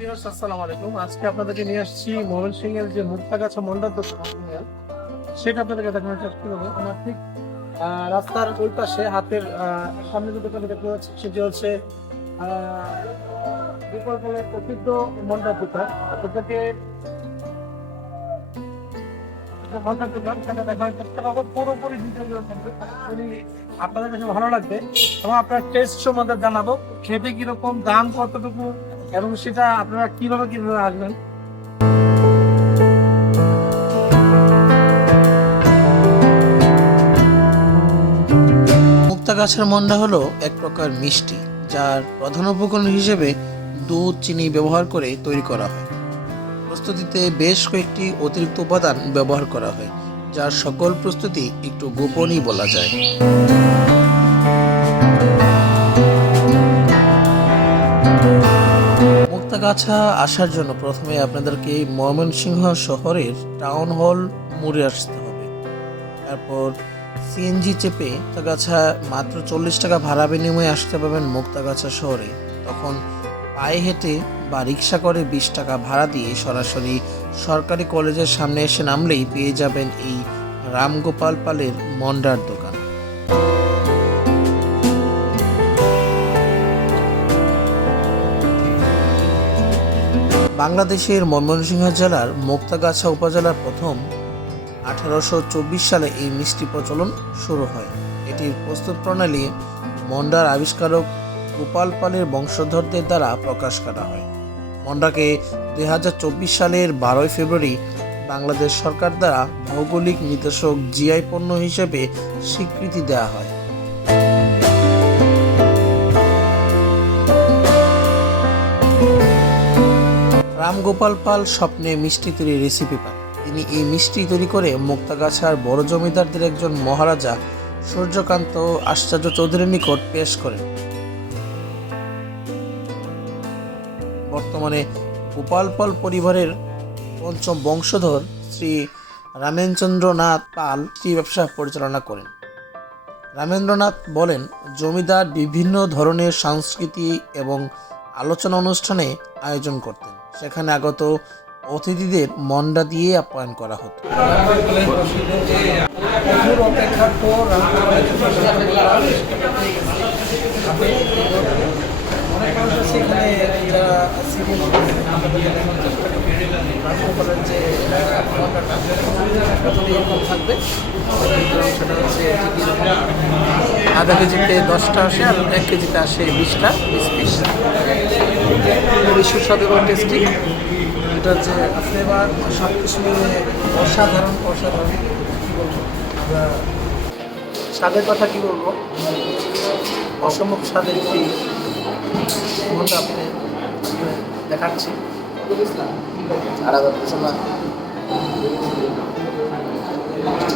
Viewers আসসালামু আলাইকুম। আজকে আপনাদেরকে নিয়ে আসছি মোহন সিং এর যে মুক্তাগাছা মন্ডল সেটা আপনাদেরকে দেখানোর চেষ্টা করব। আমার ঠিক রাস্তার ওই পাশে হাতের সামনে যে দোকানে দেখতে পাচ্ছি, সেটি হচ্ছে বিকল্পের প্রসিদ্ধ মন্ডল দোকান। যে মন্ডল দোকান, সেটা দেখানোর পুরোপুরি ডিটেল আপনাদের কাছে ভালো লাগবে। এবং আপনার টেস্ট সম্বন্ধে জানাব, খেতে কীরকম, দাম কতটুকু এবং সেটা আপনারা কীভাবে কীভাবে আসবেন? মুক্তাগাছার মন্ডা হলো এক প্রকার মিষ্টি, যার প্রধান উপকরণ হিসেবে দুধ, চিনি ব্যবহার করে তৈরি করা হয়। প্রস্তুতিতে বেশ কয়েকটি অতিরিক্ত উপাদান ব্যবহার করা হয়, যার সকল প্রস্তুতি একটু গোপনই বলা যায়। মুক্তাগাছা আসার জন্য প্রথমে আপনাদেরকে ময়মনসিংহ শহরের টাউন হল মুড়ে আসতে হবে। তারপর সিএনজি চেপে মুক্তাগাছা মাত্র চল্লিশ টাকা ভাড়া বিনিময়ে আসতে পারবেন মুক্তাগাছা শহরে। তখন পায়ে হেঁটে বা রিক্সা করে বিশ টাকা ভাড়া দিয়ে সরাসরি সরকারি কলেজের সামনে এসে নামলেই পেয়ে যাবেন এই রামগোপাল পালের মন্ডার দোকান। বাংলাদেশের ময়মনসিংহ জেলার মুক্তাগাছা উপজেলার প্রথম আঠারোশো চব্বিশ সালে এই মিষ্টি প্রচলন শুরু হয়। এটির প্রস্তুত প্রণালী মন্ডার আবিষ্কারক গোপাল পালের বংশধরদের দ্বারা প্রকাশ করা হয়। মন্ডাকে দুই হাজার চব্বিশ সালের বারোই ফেব্রুয়ারি বাংলাদেশ সরকার দ্বারা ভৌগোলিক নির্দেশক জিআই পণ্য হিসেবে স্বীকৃতি দেওয়া হয়। রামগোপাল পাল স্বপ্নে মিষ্টি তৈরির রেসিপি পান। তিনি এই মিষ্টি তৈরি করে মুক্তাগাছার বড় জমিদারদের একজন মহারাজা সূর্যকান্ত আশ্চর্য চৌধুরীর নিকট পেশ করেন। বর্তমানে গোপাল পাল পরিবারের পঞ্চম বংশধর শ্রী রামেন্দ্রনাথ পাল টি ব্যবসা পরিচালনা করেন। রামেন্দ্রনাথ বলেন, জমিদার বিভিন্ন ধরনের সংস্কৃতি এবং আলোচনা অনুষ্ঠানে আয়োজন করতেন। সেখানে আগত অতিথিদের মন্ডা দিয়ে আপ্যায়ন করা হতো। অপেক্ষার পর মানুষ আছে এখানে যারা সিরিয়াল রামগোপালের যে এরকম থাকবে? সেটা হচ্ছে আধা কেজিতে দশটা আসে আর এক কেজিতে আসে বিশটা বিশ পিস। খুবই সুস্বাদু এবং টেস্টি এটা হচ্ছে ফ্লেভার সব কিছু মিলে অসাধারণ অসাধারণ। কী বলব? আমরা স্বাদের কথা কি বলব? অসম্ভব স্বাদের একটি দেখাচ্ছি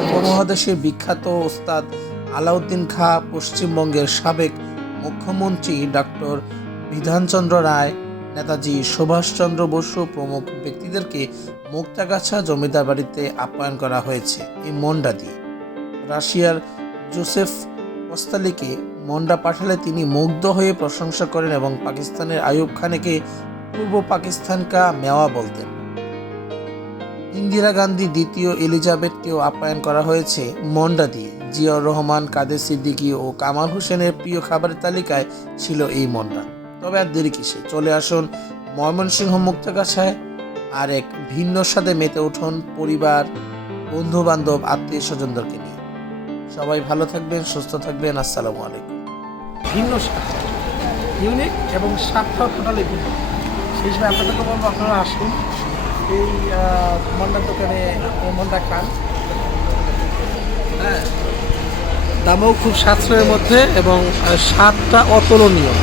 উপমহাদেশের বিখ্যাত ওস্তাদ আলাউদ্দিন খাঁ পশ্চিমবঙ্গের সাবেক মুখ্যমন্ত্রী ডক্টর বিধানচন্দ্র রায়, নেতাজি সুভাষচন্দ্র বসু প্রমুখ ব্যক্তিদেরকে মুক্তাগাছা জমিদার বাড়িতে আপ্যায়ন করা হয়েছে। এই মন্ডা দিয়ে রাশিয়ার জোসেফ ওস্তালিকে মন্ডা পাঠালে তিনি মুগ্ধ হয়ে প্রশংসা করেন এবং পাকিস্তানের আয়ুব খানেকে পূর্ব পাকিস্তান কা মেওয়া বলতেন। ইন্দিরা গান্ধী দ্বিতীয় এলিজাবেথকেও আপ্যায়ন করা হয়েছে মন্ডা দিয়ে। জিয়াউর রহমান, কাদের সিদ্দিকী ও কামাল হোসেনের প্রিয় খাবারের তালিকায় ছিল এই মন্ডা তবে আর দেরি কিসে? চলে আসুন ময়মনসিংহ মুক্তাগাছায় আর এক ভিন্ন স্বাদে মেতে উঠুন পরিবার বন্ধু বান্ধব আত্মীয় স্বজনদেরকে সবাই ভালো থাকবেন, সুস্থ থাকবেন, আসসালামু আলাইকুম। ভিন্ন ইউনিক এবং স্বাদটাও টোটালি ভিন্ন। সেই হিসেবে আপনাদেরকে বলব, আপনারা আসুন এই মন্ডার দোকানে মন্ডা খান। হ্যাঁ দামও খুব সাশ্রয়ের মধ্যে এবং স্বাদটা অতুলনীয়।